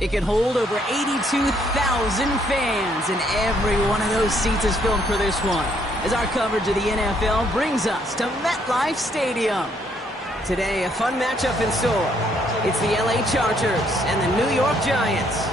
It can hold over 82,000 fans, and every one of those seats is filled for this one, as our coverage of the NFL brings us to MetLife Stadium. Today, a fun matchup in store. It's the LA Chargers and the New York Giants.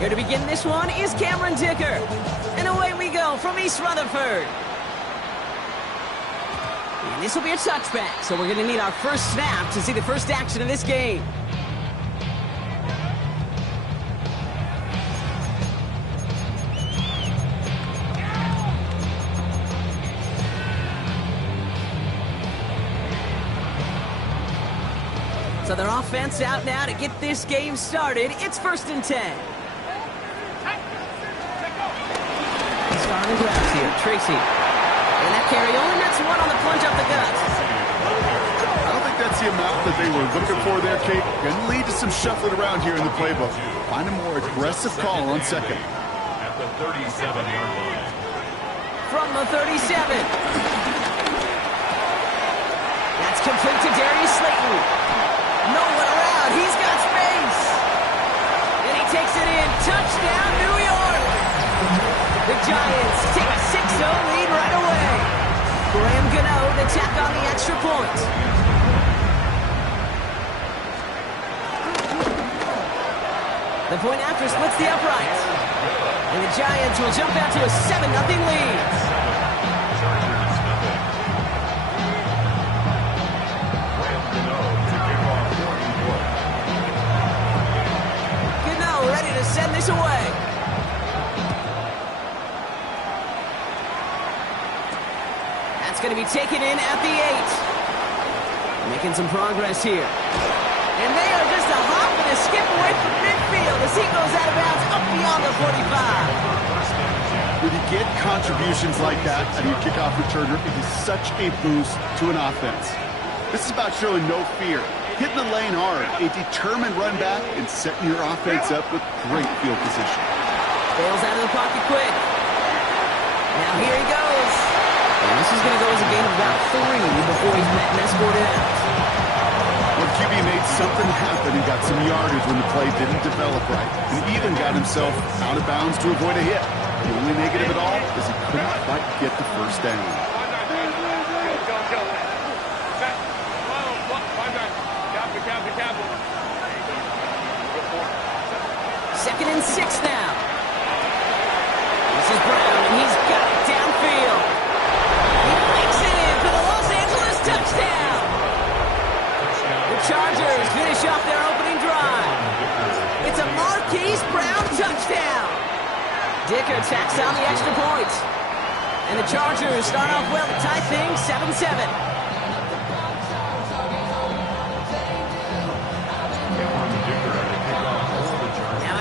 Here to begin this one is Cameron Dicker. And away we go from East Rutherford. And this will be a touchback, so we're going to need our first snap to see the first action of this game. So their offense out now to get this game started. It's 1st and 10. Starting grabs here, Tracy. And that carry only nets one on the plunge up the gut. I don't think that's the amount that they were looking for there, Kate. Going to lead to some shuffling around here in the playbook. Find a more aggressive call on second. At the 37-yard line. From the 37. That's complete to Darius Slayton. No one around. He's got space. And he takes it in. Touchdown, New York. The Giants take a 6-0 lead right away. Graham Gano to tack on the extra point. The point after splits the uprights. And the Giants will jump out to a 7-0 lead. Ready to send this away. That's going to be taken in at the 8. Making some progress here. And they are just a hop and a skip away from midfield as he goes out of bounds up beyond the 45. When you get contributions like that out of your kickoff returner, it is such a boost to an offense. This is about showing no fear. Hitting the lane hard, a determined run back, and setting your offense up with great field position. Bails out of the pocket quick. Now here he goes. And this is going to go as a gain of about 3 before he's met and escorted out. Well, QB made something happen and got some yardage when the play didn't develop right. And even got himself out of bounds to avoid a hit. The only negative at all is he couldn't quite get the first down. Second and 6 now. This is Brown, and he's got it downfield. He makes it in for the Los Angeles touchdown. The Chargers finish off their opening drive. It's a Marquise Brown touchdown. Dicker tacks on the extra point. And the Chargers start off well to tie things 7-7.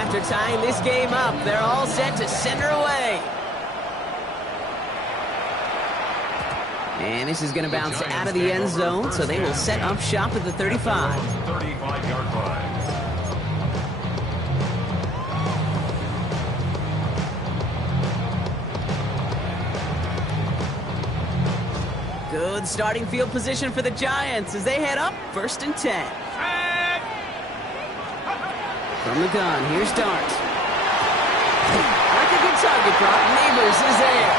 After tying this game up, they're all set to send her away. And this is going to bounce out of the end zone, so they will set up shop at the 35. 35-yard line. Good starting field position for the Giants as they head up 1st and 10. From the gun, here's Dart. Like a good target, Brock. Neighbors is there.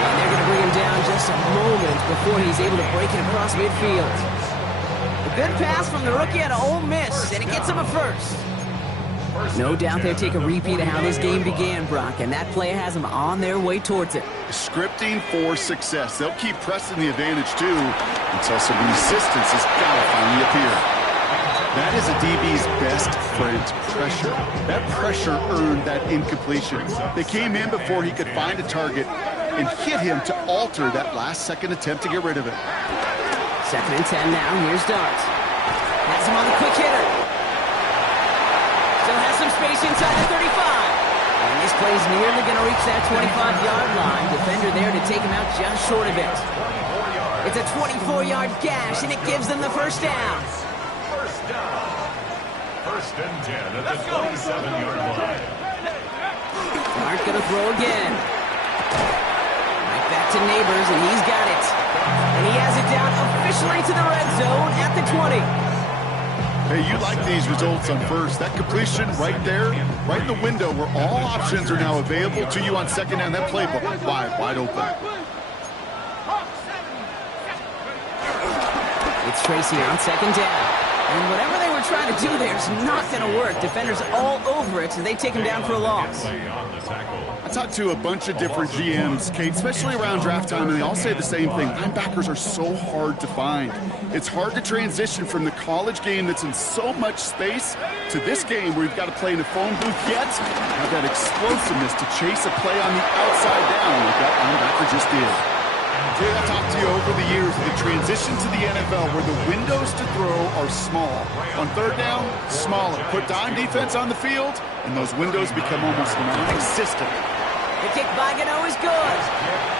And they're going to bring him down just a moment before he's able to break it across midfield. A good pass from the rookie out of Ole Miss, and it gets him a first. No doubt they'll take a repeat of how this game began, Brock, and that play has them on their way towards it. Scripting for success. They'll keep pressing the advantage, too, until some resistance has got to finally appear. That is a DB's best friend, pressure. That pressure earned that incompletion. They came in before he could find a target and hit him to alter that last-second attempt to get rid of it. 2nd and 10 now. Here's Dart. Has him on the quick hitter. Still has some space inside the 35. And this play's nearly going to reach that 25-yard line. Defender there to take him out just short of it. It's a 24-yard gash, and it gives them the first down. First down. First and 10 at the 27-yard line. Smart gonna throw again. Right back to Neighbors, and he's got it. And he has it down officially to the red zone at the 20. Hey, you like these results on first. That completion right there, right in the window where all options are now available to you on second down. That playbook wide open. It's Tracy on second down. And whatever they were trying to do there is not going to work. Defenders all over it, so they take him down for a loss. I talked to a bunch of different GMs, Kate, especially around draft time, and they all say the same thing. Linebackers are so hard to find. It's hard to transition from the college game that's in so much space to this game where you've got to play in a phone booth yet have that explosiveness to chase a play on the outside down like that linebacker just did. Jay, I've talked to you over the years, the transition to the NFL where the windows to throw are small. On third down, smaller. Put dime defense on the field, and those windows become almost non-existent. The kick by Gano is good.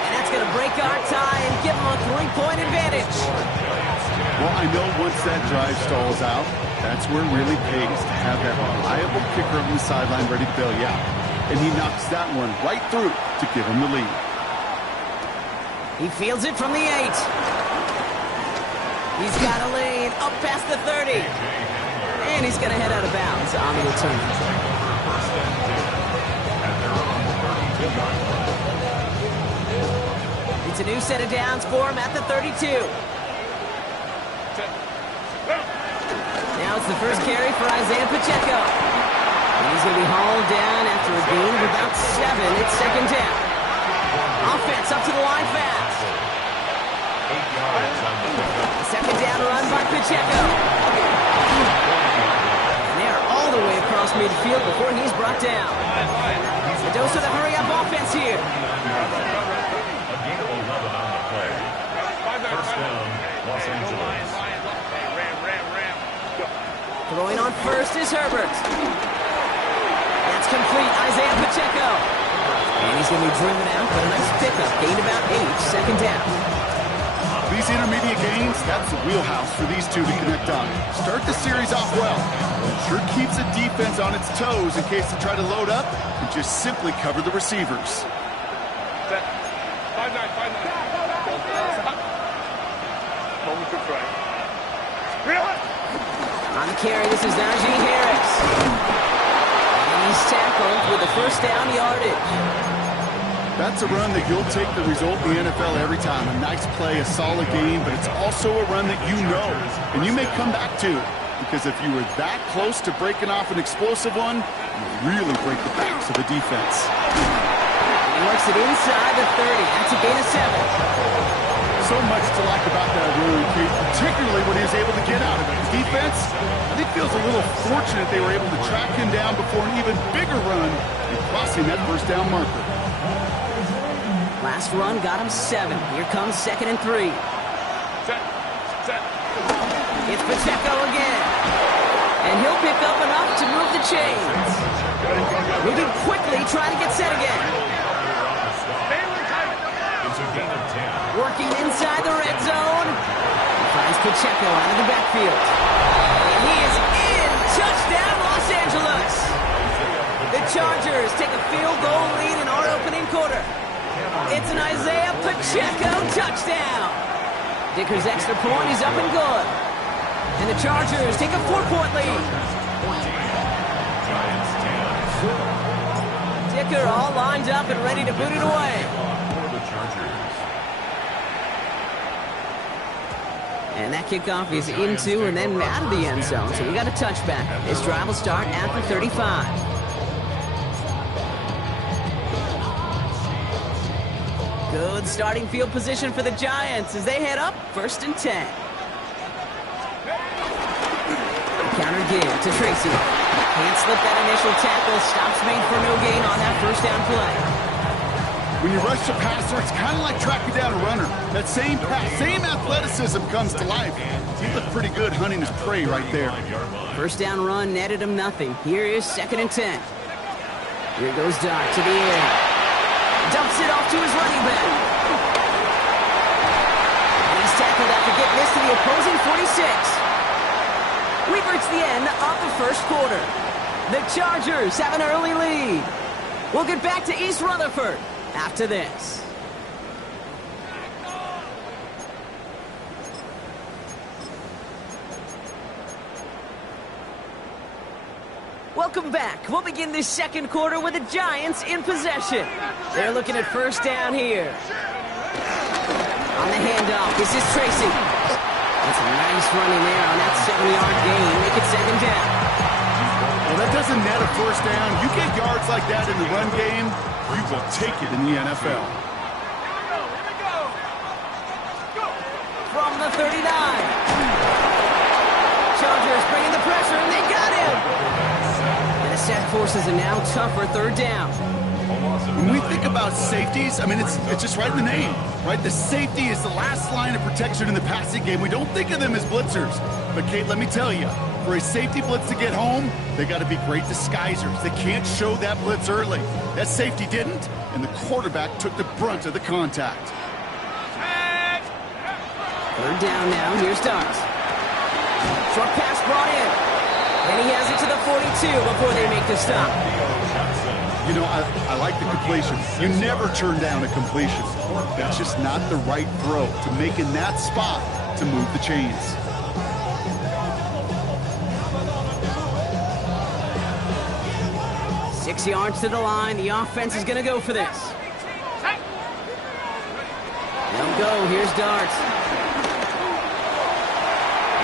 And that's going to break our tie and give them a 3-point advantage. Well, I know once that drive stalls out, that's where it really pays to have that reliable kicker on the sideline ready to bail you out. And he knocks that one right through to give him the lead. He fields it from the 8. He's got a lane up past the 30. And he's going to head out of bounds on the return. It's a new set of downs for him at the 32. Now it's the first carry for Isaiah Pacheco. And he's going to be hauled down after a gain of about 7. It's second down. Offense up to the line fast. 8 yards on the pickup. Second down run by Pacheco. And they're all the way across midfield before he's brought down. A dose of the hurry-up offense here. A gain of 11 on the play. First down, Los Angeles. Throwing on first is Herbert. That's complete. Isaiah Pacheco. And he's going to be driven out, but a nice pickup. Gained about 8, second down. These intermediate gains, that's the wheelhouse for these two to connect on. Start the series off well. It sure keeps the defense on its toes in case they try to load up and just simply cover the receivers. Set. 5-9, 5-9. Moment to try. On the carry, this is Najee Harris. And he's tackled with the first down yardage. That's a run that you'll take the result in the NFL every time. A nice play, a solid game, but it's also a run that you know, and you may come back to. Because if you were that close to breaking off an explosive one, you really break the backs of the defense. He works it inside the 30. That's a gain of 7. So much to like about that run, particularly when he was able to get out of it. The defense, I think, feels a little fortunate they were able to track him down before an even bigger run and crossing that first down marker. Last run got him 7. Here comes second and 3. Set. Set. It's Pacheco again. And he'll pick up enough to move the chains. Moving quickly, trying to get set again. It's a gain of 10. Working inside the red zone. He finds Pacheco out of the backfield. And he is in. Touchdown, Los Angeles. The Chargers take a field goal lead in our opening quarter. It's an Isaiah Pacheco touchdown. Dicker's extra point is up and good. And the Chargers take a 4-point lead. Giants 10. Dicker all lined up and ready to boot it away. For the Chargers. And that kickoff is into and then out of the end zone. So we got a touchback. This drive will start at the 35. Good starting field position for the Giants as they head up first and 10. Counter again to Tracy. Can't slip that initial tackle. Stops made for no gain on that first down play. When you rush the passer, it's kind of like tracking down a runner. That same pass, same athleticism comes to life. He looked pretty good hunting his prey right there. First down run netted him nothing. Here is second and 10. Here goes Doc to the air. Dumps it off to his running back. And he's get this to the opposing 46. We've reached the end of the first quarter. The Chargers have an early lead. We'll get back to East Rutherford after this. Welcome back. We'll begin this second quarter with the Giants in possession. They're looking at first down here. On the handoff, this is Tracy. That's a nice running there on that 7-yard gain. Make it second down. Well, that doesn't net a first down. You get yards like that in the run game, you will take it in the NFL. From the 39. Chargers bringing the pressure, and they got him. And the set forces a now tougher third down. When we think about safeties, I mean, it's just right in the name, right? The safety is the last line of protection in the passing game. We don't think of them as blitzers. But, Kate, let me tell you, for a safety blitz to get home, they got to be great disguisers. They can't show that blitz early. That safety didn't, and the quarterback took the brunt of the contact. Third down now. Here's Starks. Short pass brought in. And he has it to the 42 before they make the stop. You know, I like the completion. You never turn down a completion. That's just not the right throw to make in that spot to move the chains. Six yards to the line. The offense is going to go for this. They'll go. Here's Darts.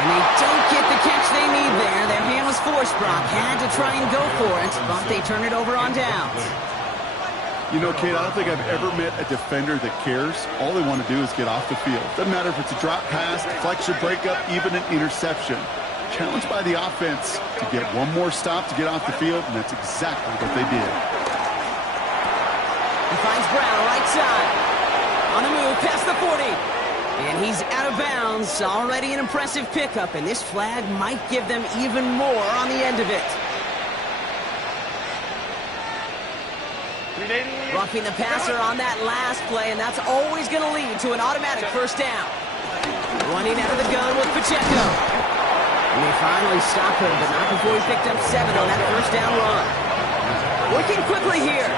And they don't get the catch they need there. Their hand was forced, Brock. Had to try and go for it, but they turn it over on downs. You know, Kate, I don't think I've ever met a defender that cares. All they want to do is get off the field. Doesn't matter if it's a drop pass, deflection, breakup, even an interception. Challenged by the offense to get one more stop to get off the field, and that's exactly what they did. He finds Brown right side. On the move, past the 40. And he's out of bounds. Already an impressive pickup, and this flag might give them even more on the end of it. Roughing the passer on that last play, and that's always going to lead to an automatic first down. Running out of the gun with Pacheco. And they finally stop him, but not before he picked up 7 on that first down run. Working quickly here.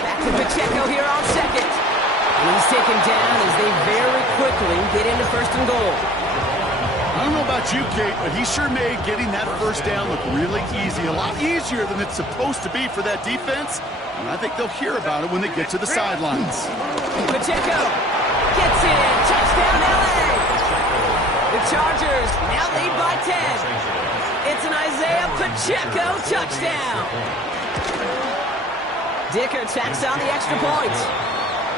Back to Pacheco here on second. And he's taken down as they very quickly get into first and goal. I don't know about you, Kate, but he sure made getting that first down look really easy. A lot easier than it's supposed to be for that defense. And I think they'll hear about it when they get to the sidelines. Pacheco gets in. Touchdown, L.A. The Chargers now lead by 10. It's an Isaiah Pacheco touchdown. Dicker tacks on the extra point.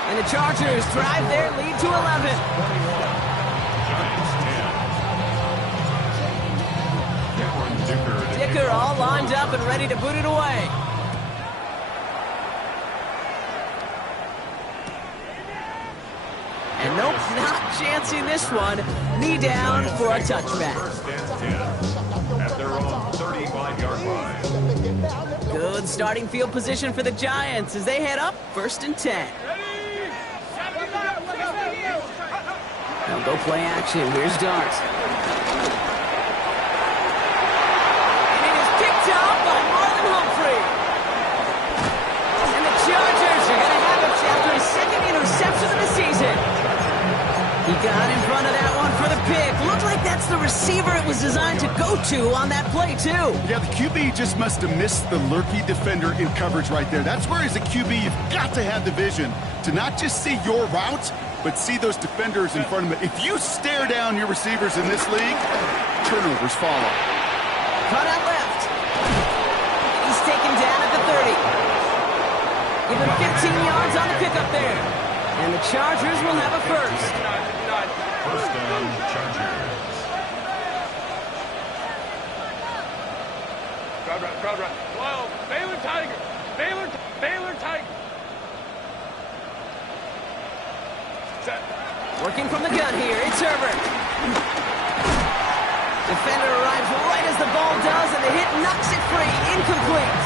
And the Chargers drive their lead to 11. Dicker all lined up and ready to boot it away. And nope, not chancing this one. Knee down for a touchback. First and 10 at their own 35-yard line. Good starting field position for the Giants as they head up first and 10. They'll go play action. Here's Darts. And it is picked up by Marlon Humphrey. And the Chargers are going to have it after his second interception of the season. He got in front of that one for the pick. Looked like that's the receiver it was designed to go to on that play, too. Yeah, the QB just must have missed the lurky defender in coverage right there. That's where, as a QB, you've got to have the vision to not just see your route, but see those defenders in front of him. If you stare down your receivers in this league, turnovers follow. Cut out left. He's taken down at the 30. Give him 15 yards on the pickup there. And the Chargers will have a first. First down, Chargers. Crowd right. Well, Baylor Tiger. Baylor Tiger. Set. Working from the gun here, it's Herbert. Defender arrives right as the ball does, and the hit knocks it free. Incomplete.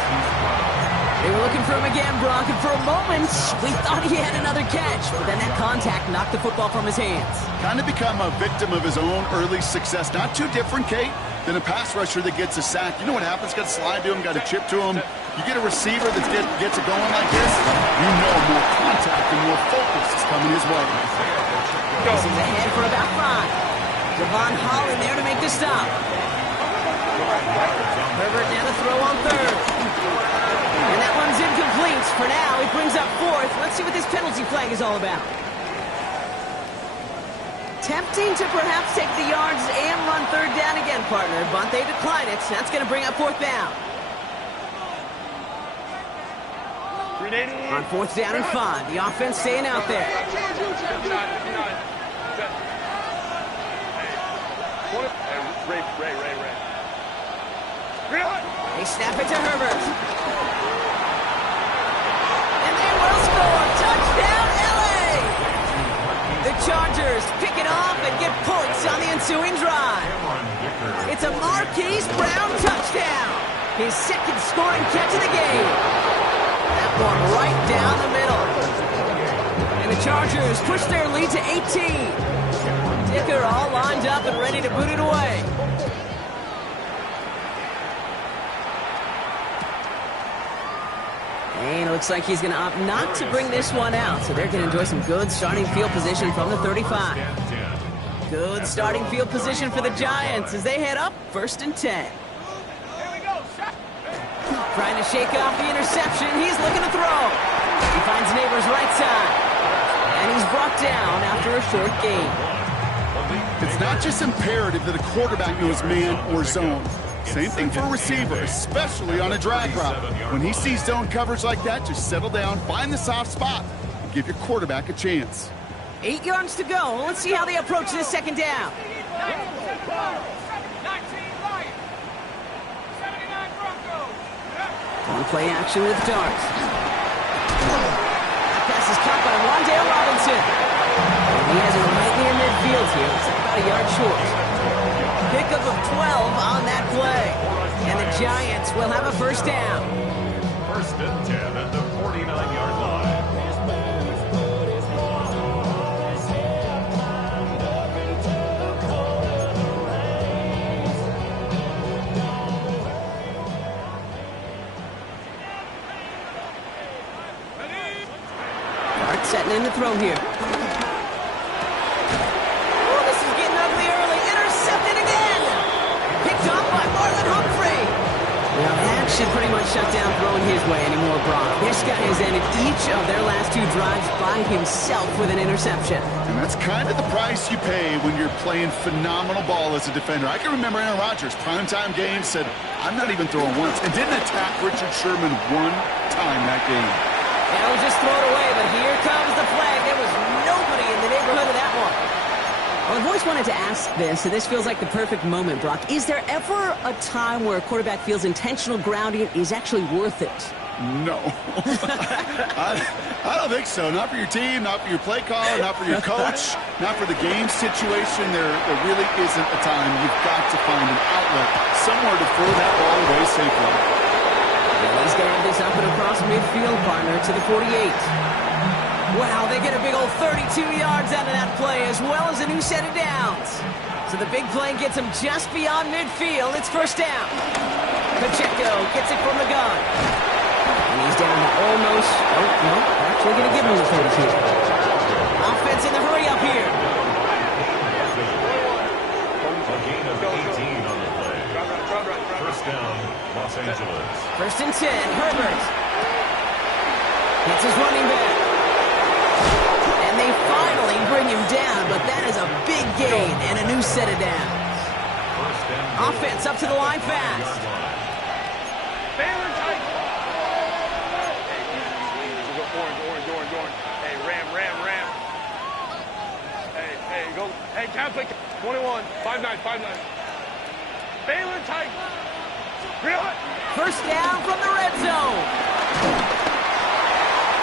They were looking for him again, Brock, and for a moment, we thought he had another catch, but then that contact knocked the football from his hands. Kind of become a victim of his own early success. Not too different, Kate, than a pass rusher that gets a sack. You know what happens? Got to slide to him, got to chip to him. You get a receiver that gets it going like this, you know more contact and more focus is coming his way. This is ahead for about 5. Devon Holland there to make the stop. Herbert now to throw on 3rd. And that one's incomplete. For now, he brings up 4th. Let's see what this penalty flag is all about. Tempting to perhaps take the yards and run 3rd down again, partner, but they decline it. That's going to bring up 4th down. On 4th down and 5, the offense staying out there. They snap it to Herbert. And they will score. Touchdown, LA! The Chargers pick it off and get points on the ensuing drive. It's a Marquise Brown touchdown. His 2nd scoring catch of the game. That one right down the middle. And the Chargers push their lead to 18. Dicker all lined up and ready to boot it away. And it looks like he's going to opt not to bring this one out. So they're going to enjoy some good starting field position from the 35. Good starting field position for the Giants as they head up 1st and 10. Trying to shake off the interception. He's looking to throw. He finds Neighbors right side. And he's brought down after a short gain. It's not just imperative that a quarterback knows man or zone. Same thing for a receiver, especially on a drag route. When he sees zone coverage like that, just settle down, find the soft spot, and give your quarterback a chance. 8 yards to go. Let's see how they approach this 2nd down. On play action with Darts. That pass is caught by Wan'Dale Robinson. And he has it right near midfield here. It's about a yard short. Pickup of 12 on that play. And the Giants will have a 1st down. 1st and 10 at the 49-yard line. Dart setting in the throw here. Should pretty much shut down throwing his way anymore, Brock. This guy has ended each of their last 2 drives by himself with an interception. And that's kind of the price you pay when you're playing phenomenal ball as a defender. I can remember Aaron Rodgers, primetime game, said, I'm not even throwing once, and didn't attack Richard Sherman one time that game. And it was just thrown away, but here comes the flag. There was nobody in the neighborhood of that one. Well, I've always wanted to ask this, and this feels like the perfect moment, Brock. Is there ever a time where a quarterback feels intentional grounding is actually worth it? No. I don't think so. Not for your team, not for your play caller, not for your coach, not for the game situation. There really isn't a time. You've got to find an outlet, somewhere to throw that ball away safely. And he's going to have this up and across midfield, partner, to the 48. Wow, they get a big old 32 yards out of that play, as well as a new set of downs. So the big play gets him just beyond midfield. It's 1st down. Pacheco gets it from the gun. And he's down to almost, no, actually going to give him the 32. Offense in the hurry up here. A gain of 18 on the play. 1st down, Los Angeles. 1st and 10, Herbert. Hits his running back. And they finally bring him down, but that is a big gain and a new set of downs. Offense up to the line fast. Orange. Hey, Ram. Hey, go. Hey, Catholic, 21, 5'9". Baylor Tiger. Really? 1st down from the red zone.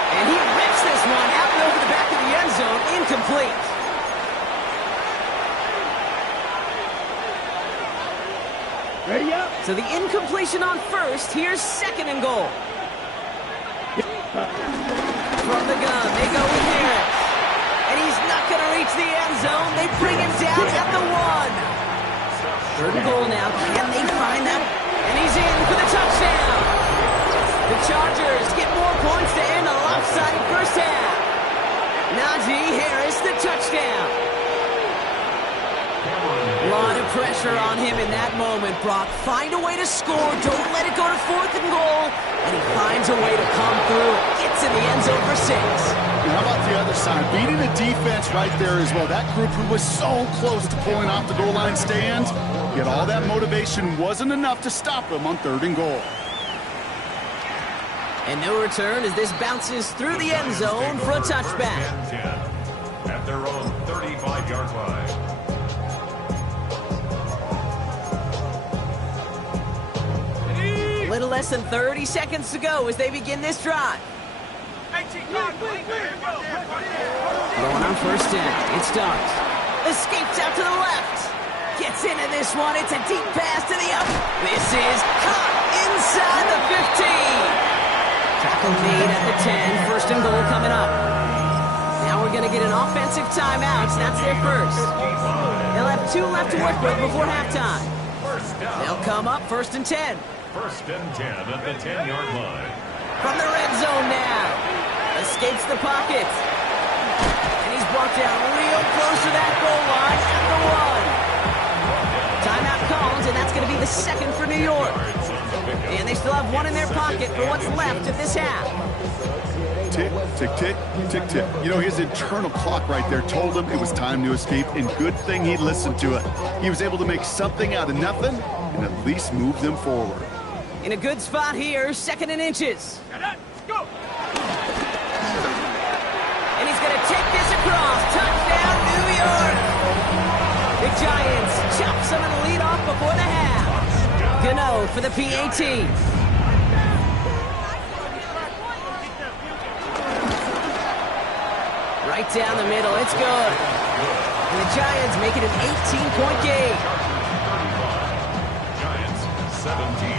And he rips this one out and over the back of the end zone, incomplete. Ready up. So the incompletion on 1st, here's 2nd and goal. zone. They bring him down at the 1. 3rd and goal now. Can they find that? And he's in for the touchdown. The Chargers get more points to end a lopsided first half. Najee Harris, the touchdown. A lot of pressure on him in that moment, Brock. Find a way to score. Don't let it go to 4th and goal. And he finds a way to come through. Gets in the end zone for 6. And how about the other side? Beating the defense right there as well. That group who was so close to pulling off the goal line stand, yet all that motivation wasn't enough to stop him on 3rd and goal. And no return as this bounces through the end zone for a touchback. 10-10 at their own 35-yard line. A little less than 30 seconds to go as they begin this drive. Going on 1st down. It starts. Escapes out to the left. Gets into this one. It's a deep pass to the up. This is caught inside the 15. Tackle made at the 10. 1st and goal coming up. Now we're going to get an offensive timeout. That's their first. They'll have 2 left to work with before halftime. They'll come up 1st and 10. 1st and 10 at the 10-yard line. From the red zone now. Escapes the pocket. And he's brought down real close to that goal line at the 1. Timeout called, and that's going to be the 2nd for New York. And they still have 1 in their pocket for what's left of this half. Tick, tick, tick, tick, tick. You know, his internal clock right there told him it was time to escape, and good thing he listened to it. He was able to make something out of nothing and at least move them forward. In a good spot here, 2nd and inches. Go! And he's going to take this across. Touchdown, New York! The Giants chop some of the lead off before the half. Gano for the PAT. Right down the middle, it's good. And the Giants make it an 18-point game. Giants 17.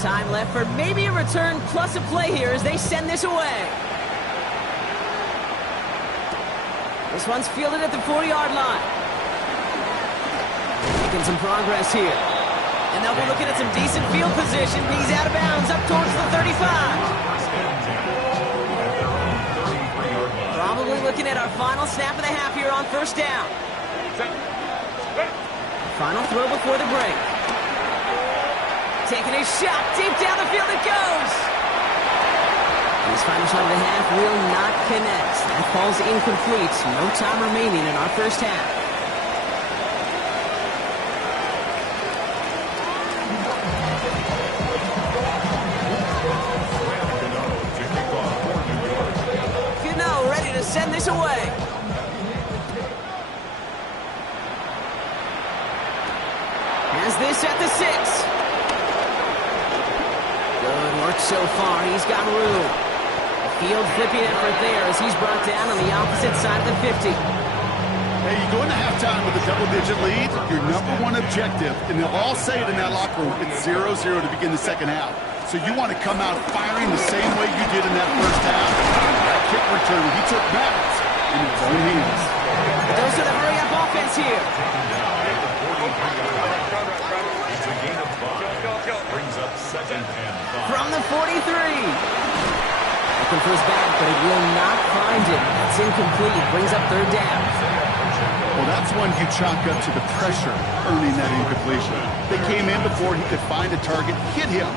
Time left for maybe a return plus a play here as they send this away. This one's fielded at the 40-yard line. Making some progress here. And they'll be looking at some decent field position. He's out of bounds up towards the 35. Probably looking at our final snap of the half here on 1st down. Final throw before the break. Taking a shot deep down the field it goes. This final shot of the half will not connect. That falls incomplete. No time remaining in our 1st half. Gano ready to send this away. Has this at the 6. Good work so far. He's got room. A field flipping effort there as he's brought down on the opposite side of the 50. Hey, you go into halftime with a double-digit lead, your #1 objective, and they'll all say it in that locker room, it's 0-0 to begin the 2nd half. So you want to come out firing the same way you did in that 1st half. That kick return, he took matters in his own hands. Those are the hurry-up offense here. It's a gain of 5. Brings up 2nd and 5. From the 43. Looking for his back, but it will not find him. That's incomplete. Brings up 3rd down. Well, that's one you chalk up to the pressure earning that incompletion. They came in before he could find a target, hit him,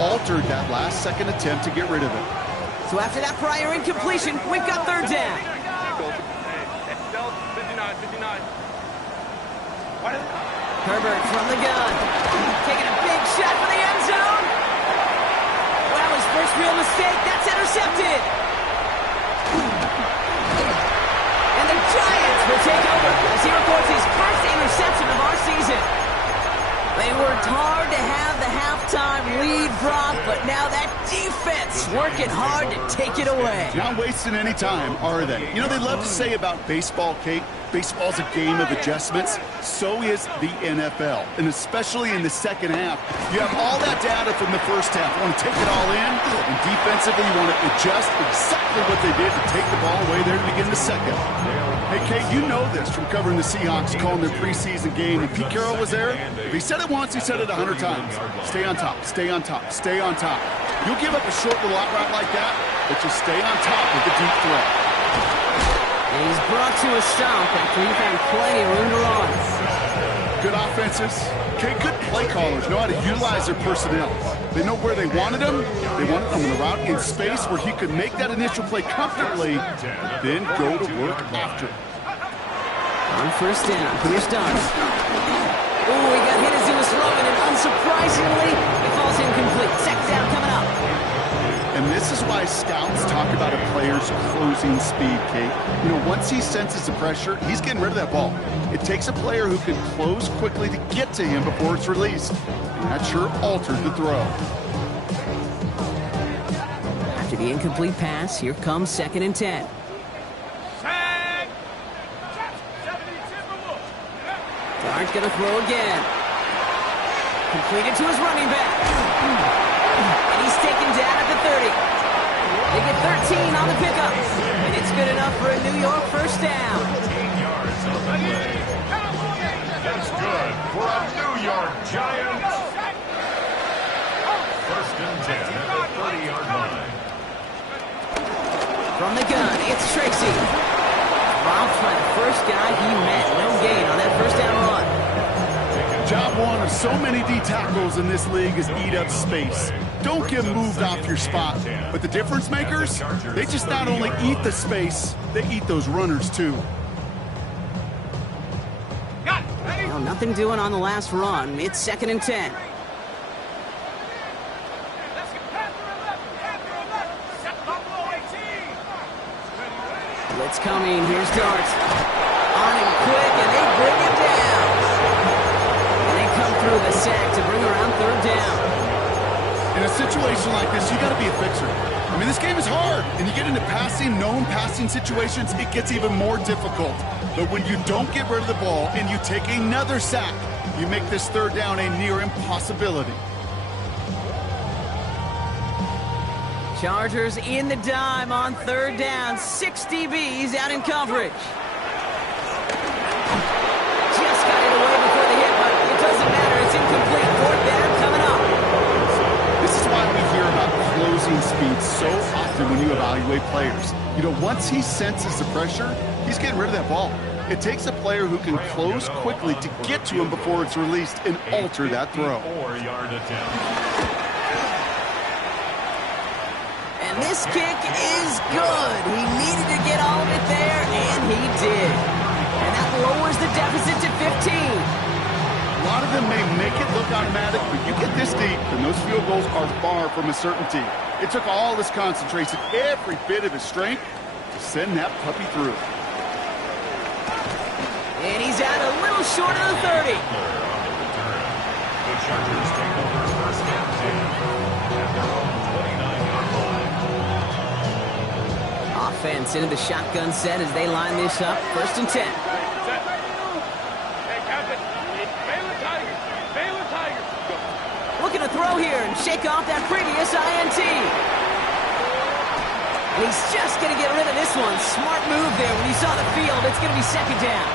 altered that last second attempt to get rid of it. So after that prior incompletion, we've got 3rd down. 59. Herbert from the gun. Taking a big shot for the end zone. Well, his first real mistake. That's intercepted. And the Giants will take over as he records his first interception of our season. They worked hard to have the halftime lead, Brock, but now that defense just working hard to take it away. Not wasting any time, are they? You know, they love to say about baseball, Kate, baseball's a game of adjustments. So is the NFL, and especially in the second half. You have all that data from the first half. You want to take it all in, and defensively you want to adjust exactly what they did to take the ball away there to begin the second. Hey, Kate, you know this from covering the Seahawks, calling their preseason game. When Pete Carroll was there, if he said it once, he said it 100 times. Stay on top, stay on top, stay on top. You'll give up a short little out route like that, but just stay on top with the deep threat. And he's brought to a stop after he found plenty of room to run. Good offenses. Kate, good play callers know how to utilize their personnel. They know where they wanted him. They wanted him in the route in space where he could make that initial play comfortably, then go to work after. On first down, here's Dunn. Ooh, he got hit as he was throwing, and unsurprisingly, it falls incomplete. Second down coming up. And this is why scouts talk about a player's closing speed, Kate. You know, once he senses the pressure, he's getting rid of that ball. It takes a player who can close quickly to get to him before it's released. And that sure altered the throw. After the incomplete pass, here comes 2nd and 10. Dart's going to throw again. Completed to his running back. And he's taken down at the 30. They get 13 on the pickup. And it's good enough for a New York first down. 8 yards on the play. That's good for a New York Giant. First and 10 at the 30-yard line. From the gun, it's Tracy. Dropped by the first guy he met. No gain on that first down run. Job one of so many D tackles in this league is eat up space. Don't get moved off your spot. But the difference makers, they just not only eat the space, they eat those runners too. Well, nothing doing on the last run. It's 2nd and 10. Blitz coming. Here's Dart. On him quick, and they bring him down. And they come through the sack to bring around 3rd down. In a situation like this, you got to be a fixer. I mean, this game is hard, and you get into passing, known passing situations, it gets even more difficult. But when you don't get rid of the ball and you take another sack, you make this 3rd down a near impossibility. Chargers in the dime on 3rd down. 6 DBs out in coverage. Just got it away before the hit, but it doesn't matter. It's incomplete. 4th down coming up. This is why we hear about closing speed so often when you evaluate players. You know, once he senses the pressure, he's getting rid of that ball. It takes a player who can close quickly to get to him before it's released and alter that throw. 4-yard attempt. And this kick is good. He needed to get all of it there, and he did. And that lowers the deficit to 15. A lot of them may make it look automatic, but you get this deep, and those field goals are far from a certainty. It took all his concentration, every bit of his strength, to send that puppy through. And he's out a little short of the 30. The Chargers take over first and 10 at their own 29-yard line. Offense into the shotgun set as they line this up. 1st and 10. Hey, Captain. Baylor Tigers. Baylor Tigers. Go. Looking to throw here and shake off that previous INT. And he's just going to get rid of this one. Smart move there when he saw the field. It's going to be 2nd down.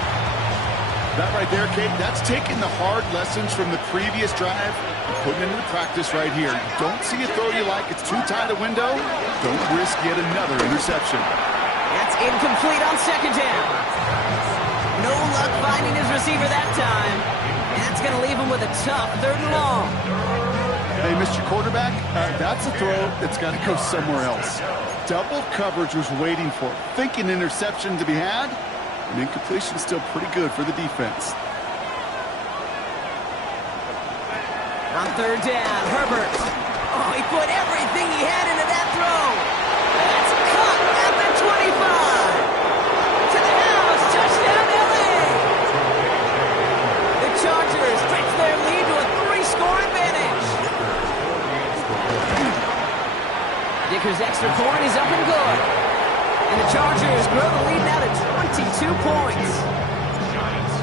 That right there, Kate, that's taking the hard lessons from the previous drive and putting it into practice right here. You don't see a throw you like, it's too tight a window, don't risk yet another interception. That's incomplete on 2nd down. No luck finding his receiver that time. And that's going to leave him with a tough 3rd and long. Hey, Mr. Quarterback, that's a throw that's got to go somewhere else. Double coverage was waiting for it, thinking interception to be had. And incompletion is still pretty good for the defense. On 3rd down, Herbert. Oh, he put everything he had into that throw. That's caught at the 25. To the house, touchdown LA. The Chargers stretch their lead to a 3-score advantage. Melvin Gordon. And the Chargers grow the lead now to 22 points. Giants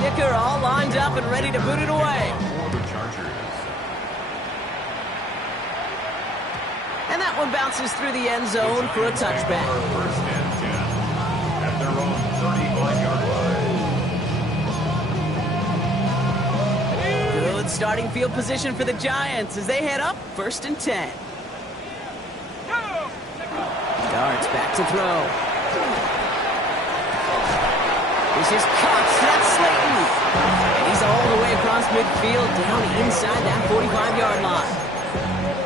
20. Dicker all lined up and ready to boot it away. For the Chargers. And that one bounces through the end zone for a touchback. First and 10 at their own 35-yard line. Good starting field position for the Giants as they head up 1st and 10. Darts back to throw. This is caught. That's Slayton. And he's all the way across midfield down inside that 45-yard line.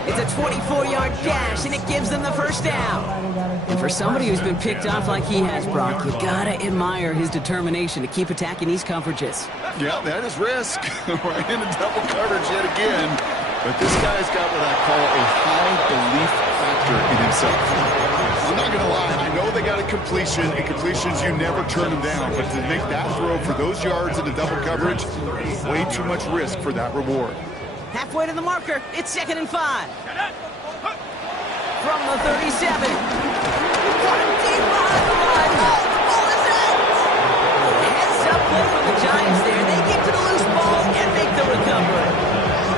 It's a 24-yard dash, and it gives them the first down. And for somebody who's been picked off like he has, Brock, you gotta admire his determination to keep attacking these coverages. Yeah, that is risk. We're in a double coverage yet again. But this guy's got what I call a high belief factor in himself. I'm not going to lie. I know they got a completion, and completions, you never turn them down. But to make that throw for those yards in the double coverage, way too much risk for that reward. Halfway to the marker, it's 2nd and 5. From the 37. Caught him deep behind the line. Oh, the ball is out! Heads up play from the Giants there. They get to the loose ball and make the recovery.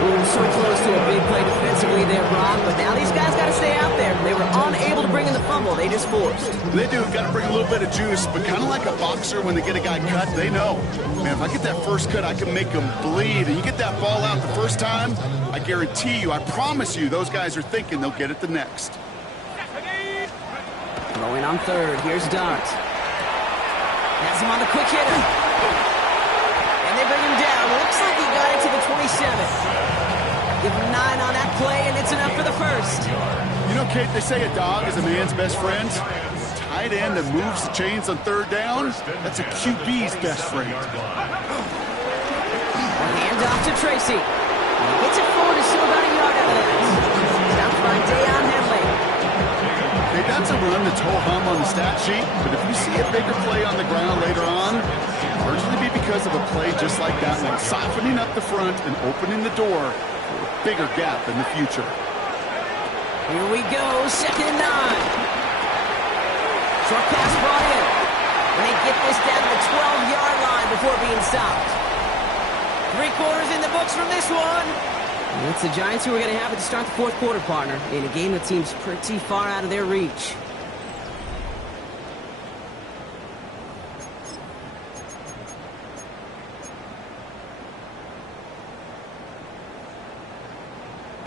Ooh, so close to a big play defensively there, Brock. But now these guys got to stay out there. They were unable to bring in the fumble. They just forced. They do. Got to bring a little bit of juice, but kind of like a boxer when they get a guy cut, they know. Man, if I get that first cut, I can make him bleed. And you get that ball out the first time, I guarantee you, I promise you, those guys are thinking they'll get it the next. Throwing on 3rd. Here's Dart. Has him on the quick hitter. And they bring him down. Looks like he got it to the 27. Give him 9 on that play, and it's enough for the first. You know, Kate, they say a dog is a man's best friend. Tight end that moves the chains on 3rd down, that's a QB's best friend. Hand off to Tracy. He gets it forward to still about a yard out of that. Stopped by Deion Henley. Hey, that's a run that's ho-hum on the stat sheet, but if you see a bigger play on the ground later on, largely be because of a play just like that one, softening up the front and opening the door for a bigger gap in the future. Here we go, 2nd and 9. Short pass brought in. And they get this down to the 12-yard line before being stopped. 3 quarters in the books from this one. And it's the Giants who are going to have it to start the 4th quarter, partner, in a game that seems pretty far out of their reach.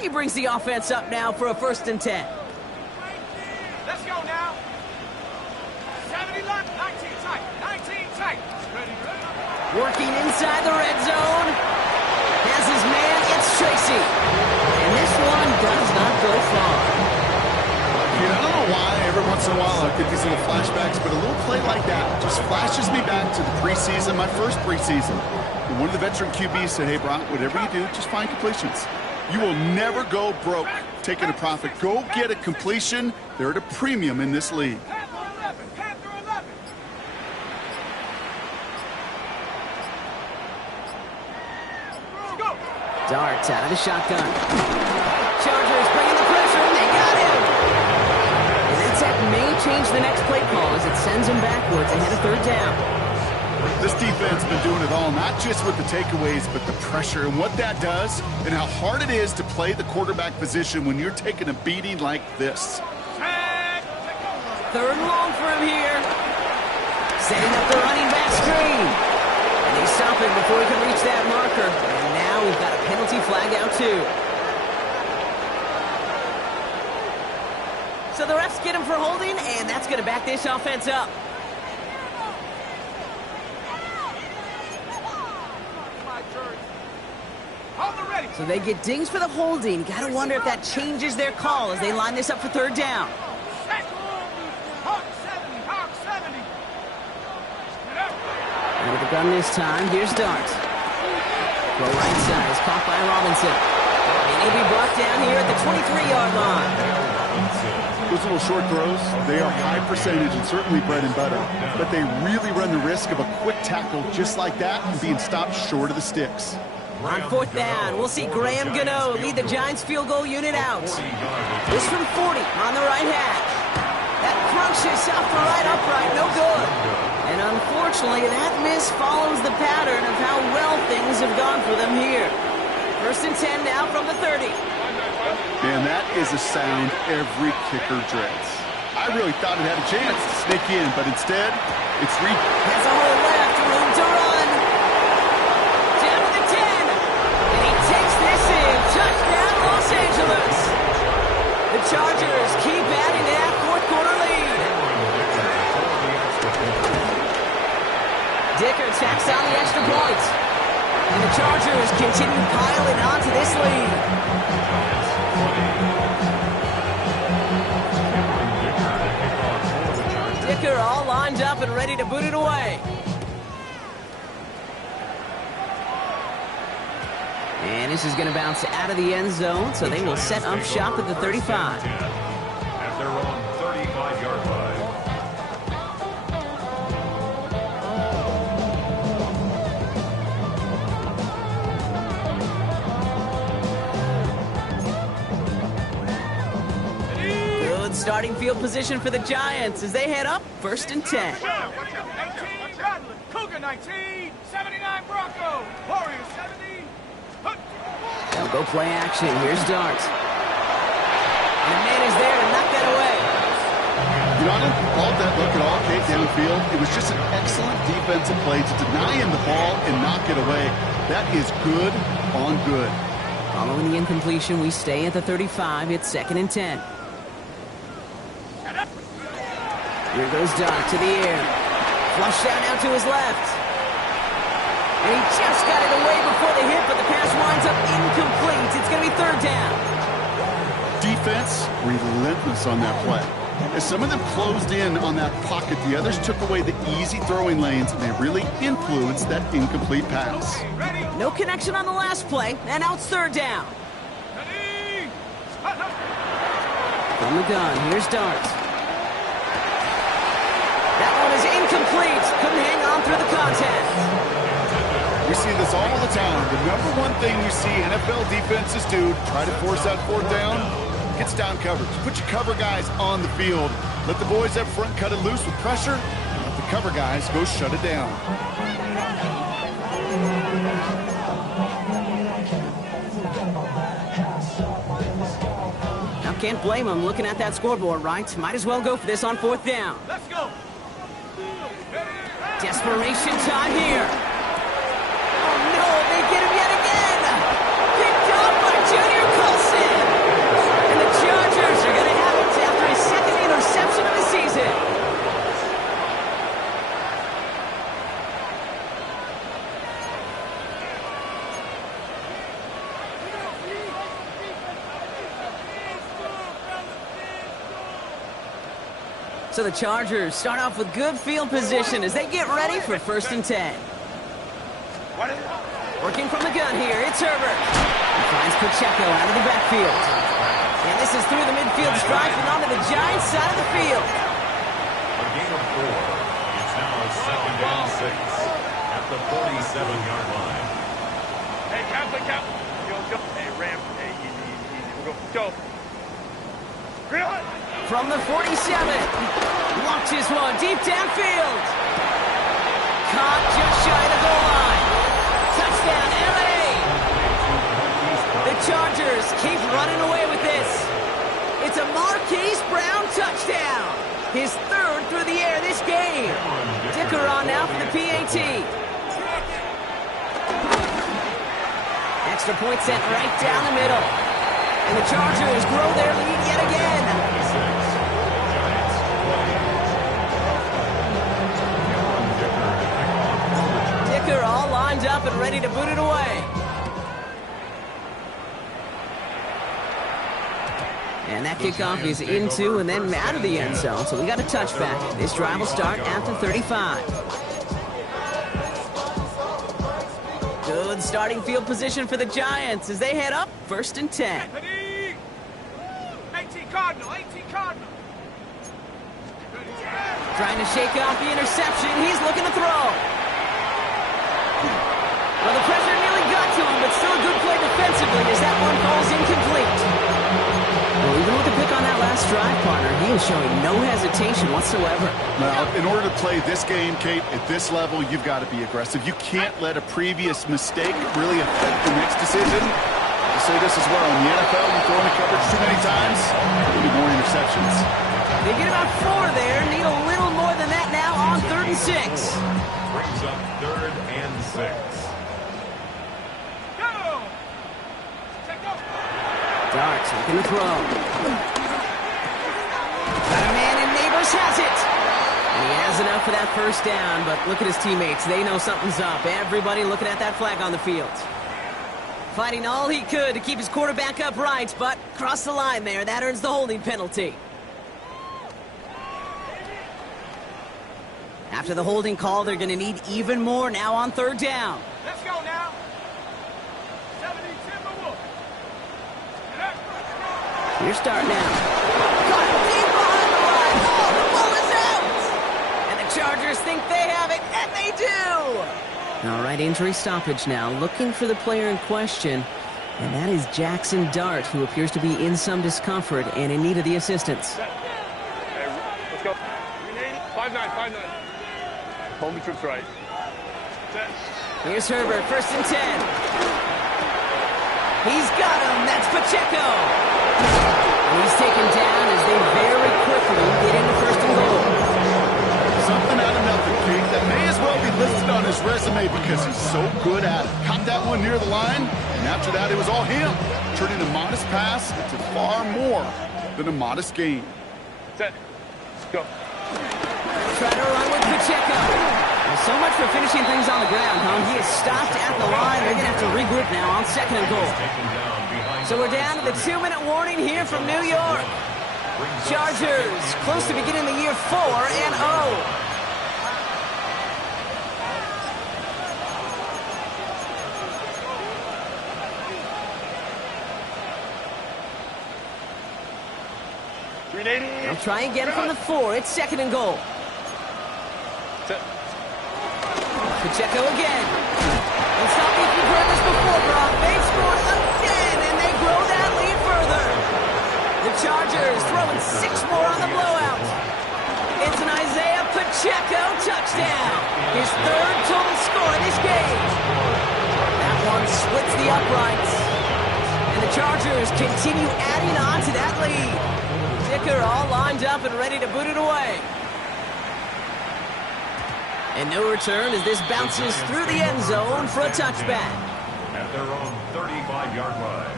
He brings the offense up now for a 1st and 10. Let's go now. 70 left, 19 tight, 19 tight. Ready. Working inside the red zone. Has his man, it's Tracy. And this one does not go far. You know, I don't know why every once in a while I get these little flashbacks, but a little play like that just flashes me back to the preseason, my first preseason. And one of the veteran QBs said, hey, Brock, whatever you do, just find completions. You will never go broke taking a profit. Go get a completion. They're at a premium in this league. Darts out of the shotgun. Chargers bringing the pressure, and they got him. And that tech may change the next play call as it sends them backwards ahead of 3rd down. This defense has been doing it all, not just with the takeaways, but the pressure and what that does and how hard it is to play the quarterback position when you're taking a beating like this. 3rd and long for him here. Setting up the running back screen. And they stop him before he can reach that marker. And now we've got a penalty flag out too. So the refs get him for holding, and that's going to back this offense up. So they get dings for the holding. Got to wonder if that changes their call as they line this up for 3rd down. And with the gun this time, here's Dart. Go right side is caught by Robinson. And he'll be brought down here at the 23-yard line. Those little short throws, they are high percentage and certainly bread and butter, but they really run the risk of a quick tackle just like that and being stopped short of the sticks. On fourth down, we'll see Graham Gano lead the Giants field goal unit out. This from 40 on the right hash. That crunches off the right upright, no good. And unfortunately, that miss follows the pattern of how well things have gone for them here. First and 10 now from the 30. Man, that is a sound every kicker dreads. I really thought it had a chance to sneak in, but instead, it's Has a hole left, room to run. Down to the 10. And he takes this in. Touchdown, Los Angeles. The Chargers keep adding to that fourth quarter lead. Dicker tacks on the extra point. And the Chargers continue piling onto this lead. Dicker all lined up and ready to boot it away. And this is going to bounce out of the end zone, so they will set up shop at the 35. At their own 35-yard line. Good starting field position for the Giants as they head up first and 10. 18, Rattler. Cougar 19. 79, Bronco. Warriors 70. They'll go play action. Here's Dart. And the man is there to knock that away. You know, I don't call that look at all, Kate, downfield. It was just an excellent defensive play to deny him the ball and knock it away. That is good on good. Following the incompletion, we stay at the 35. It's second and 10. Here goes Dart to the air. Flush down out to his left. And he just got it away before the hit, but the pass winds up incomplete. It's going to be third down. Defense, relentless on that play. As some of them closed in on that pocket, the others took away the easy throwing lanes, and they really influenced that incomplete pass. No connection on the last play, and now it's third down. Ready. From the gun, here's Dart. That one is incomplete. Couldn't hang on through the contact. We see this all the time. The number one thing you see NFL defenses do, try to force that fourth down, gets down coverage. Put your cover guys on the field. Let the boys up front cut it loose with pressure. Let the cover guys go shut it down. Now can't blame them looking at that scoreboard, right? Might as well go for this on fourth down. Let's go. Desperation time here. Oh no, they get him yet again. Picked up by Junior Colson. And the Chargers are going to have it after his second interception of the season. So the Chargers start off with good field position as they get ready for first and 10. Working from the gun here, it's Herbert. He finds Pacheco out of the backfield. And this is through the midfield stripe and onto the Giants side of the field. A gain of 4. It's now a second down 6 at the 47-yard line. Hey, Captain. Go. Hey, Ram. Hey, easy. Go. Really? From the 47, launches one deep downfield. Caught just shy of the goal line. Touchdown, LA! The Chargers keep running away with this. It's a Marquise Brown touchdown. His third through the air this game. Dicker on now for the PAT. Extra point sent right down the middle. And the Chargers grow their lead yet again. Dicker all lined up and ready to boot it away. And that kickoff is into and then out of the end zone, so we got a touchback. This drive will start at the 35. Good starting field position for the Giants as they head up first and 10. 18 Cardinal. Trying to shake off the interception. He's looking to throw. Well, the pressure nearly got to him, but going as that one falls incomplete. Well, even with the pick on that last drive, partner, he is showing no hesitation whatsoever. Now, in order to play this game, Kate, at this level, you've got to be aggressive. You can't let a previous mistake really affect the next decision. I say this as well. In the NFL, you throw into coverage too many times, there'll be more interceptions. They get about 4 there. Need a little more than that now on 3rd and 6. Brings up 3rd and 6. Go! Check go! Dart taking the throw. Got a man, and Neighbors has it. And he has enough for that first down, but look at his teammates. They know something's up. Everybody looking at that flag on the field. Fighting all he could to keep his quarterback upright, but crossed the line there. That earns the holding penalty. After the holding call, they're going to need even more now on 3rd down. Let's go now. 70 Timberwolves. Here's start now. Caught deep behind the line. Oh, the ball is out! And the Chargers think they have it, and they do! All right, injury stoppage now. Looking for the player in question, and that is Jackson Dart, who appears to be in some discomfort and in need of the assistance. Hey, let's go. 5-9. Hold the troops right. Here's Herbert, 1st and 10. He's got him. That's Pacheco. And he's taken down as they very quickly get into 1st and goal. Something out of nothing, Kate, that may as well be listed on his resume because he's so good at it. Caught that one near the line, and after that it was all him, turning a modest pass into far more than a modest gain. Set. Let's go. Try to run with Pacheco. Well, so much for finishing things on the ground, huh? He is stopped at the line. They're going to have to regroup now on 2nd and goal. So we're down to the 2-minute warning here from New York. Chargers close to beginning the year 4-0. They'll try again from the 4. It's 2nd and goal. Pacheco again. And stop me if you've heard this before, Brock. They scored again, and they grow that lead further. The Chargers throwing 6 more on the blowout. It's an Isaiah Pacheco touchdown. His 3rd total score in this game. That one splits the uprights. And the Chargers continue adding on to that lead. Dicker all lined up and ready to boot it away. And no return as this bounces through the end zone for a touchback. At their own 35-yard line.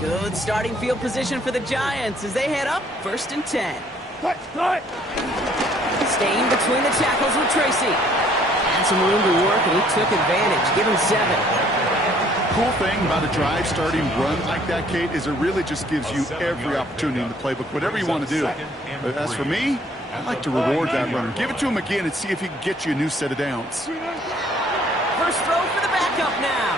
Good starting field position for the Giants as they head up 1st and 10. Staying between the tackles with Tracy. Had some room to work, and he took advantage. Give him 7. Cool thing about a drive starting run like that, Kate, is it really just gives you every opportunity in the playbook, whatever you want to do. But as for me, I like to reward that runner. Give it to him again and see if he can get you a new set of downs. First throw for the backup now.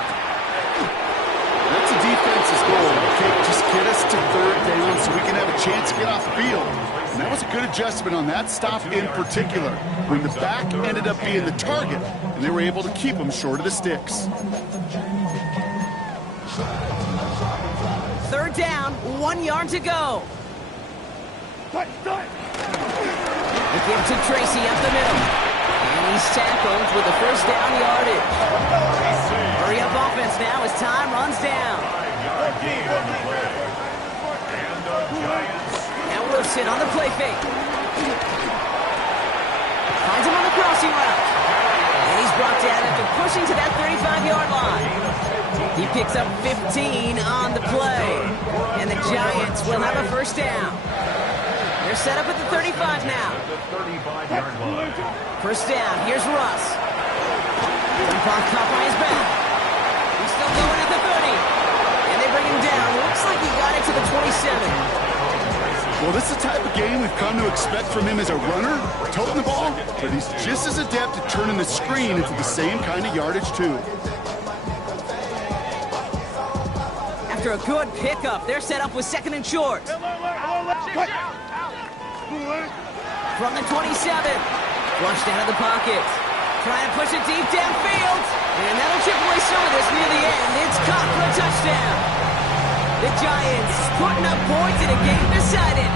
That's a defense's goal. Okay, just get us to 3rd down so we can have a chance to get off the field. And that was a good adjustment on that stop in particular, when the back ended up being the target, and they were able to keep him short of the sticks. 3rd down, 1 yard to go. The give to Tracy up the middle. And he's tackled with the 1st down yardage. Hurry up offense now as time runs down. And Wilson on the play fake. Finds him on the crossing route. And he's brought down after pushing to that 35-yard line. He picks up 15 on the play. And the Giants will have a 1st down. They're set up at the 35 now. 1st down. Here's Russ. Dumpoff caught by his back. He's still going at the 30. And they bring him down. Looks like he got it to the 27. Well, this is the type of game we've come to expect from him as a runner, toting the ball, but he's just as adept at turning the screen into the same kind of yardage, too. After a good pickup, they're set up with 2nd and short. From the 27. Flushed out of the pocket. Trying to push it deep downfield. And that'll chip away some of this near the end. It's caught for a touchdown. The Giants putting up points in a game decided.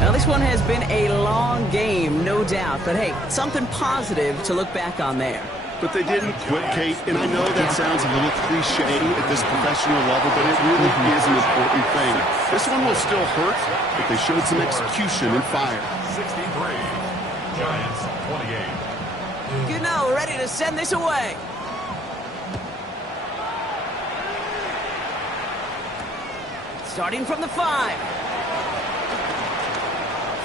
Now, this one has been a long game, no doubt. But, hey, something positive to look back on there. But they didn't quit, Kate, and I know that sounds a little cliche at this professional level, but it really is an important thing. This one will still hurt, but they showed some execution and fire. 63, Giants 28. Gano ready to send this away. Starting from the 5.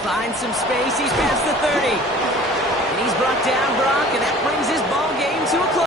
Finds some space, he's past the 30. And he's brought down Brock, and that brings his ball game to a close.